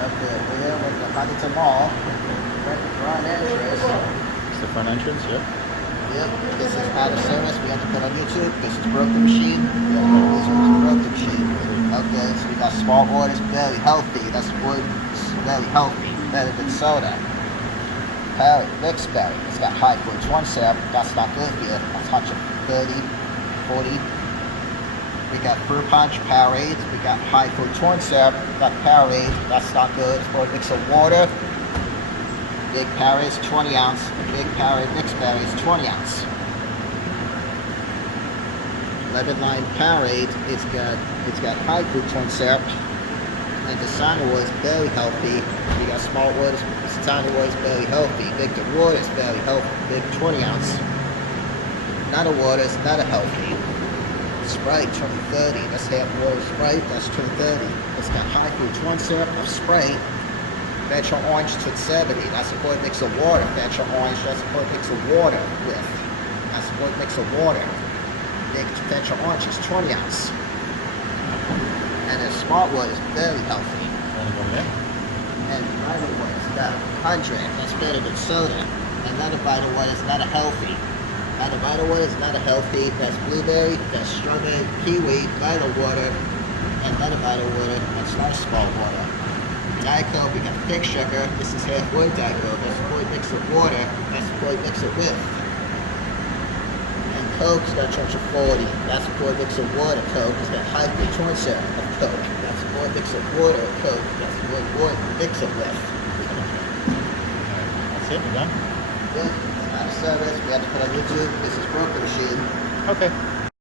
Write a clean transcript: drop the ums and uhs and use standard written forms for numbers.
Okay, we're here with the Huntington Mall. Front entrance. It's the front entrance, yeah. Yep, this is out of service. We have to put on YouTube. This is broke the machine. We have to put on YouTube. Broke the machine. Okay, so we got small orders, very healthy. That's wood, very healthy, better than soda. Parrot, mixed berry. It's got high fruit corn syrup. That's not good for you. That's 130, 40. We got fruit punch, Powerade. We got high fruit corn syrup. We got Powerade. That's not good. Or a mix of water. Big Powerade is 20 ounce. Big Powerade mixed berry is 20 ounce. Lemon lime Powerade. It's got high fruit corn syrup. And the Sino is very healthy. You got small waters. Sino is very healthy. Big water is very healthy. Big 20 ounce. Not a water. It's not a healthy. Sprite 2030. That's half water Sprite. That's 2030. It's got high fruit corn syrup of Sprite. Fetcher orange 270. That's a good mix of water. Fetcher orange. That's a good mix of water with. That's a good mix of water. Big Fetcher orange is 20 ounce. And the smart wood is very healthy. And Vital Wood is about 100. That's better than soda. And another Vital Wood is not a healthy. Another Vital Wood is not a healthy. That's blueberry, that's strawberry, kiwi, Vital Water, and another Vital Water. That's not small water. Diet Coke, we got thick sugar. This is half wood Diet Coke. That's a good mix of water. That's a good mix of with. And Coke's got a bunch of 40. That's a good mix of water. Coke has got high fruit corn syrup of Coke. That's a good mix of water. Coke. That's a good mix of with. That's it, we're done? Yeah, it's out of service. We have to put on YouTube. This is broke the machine. Okay.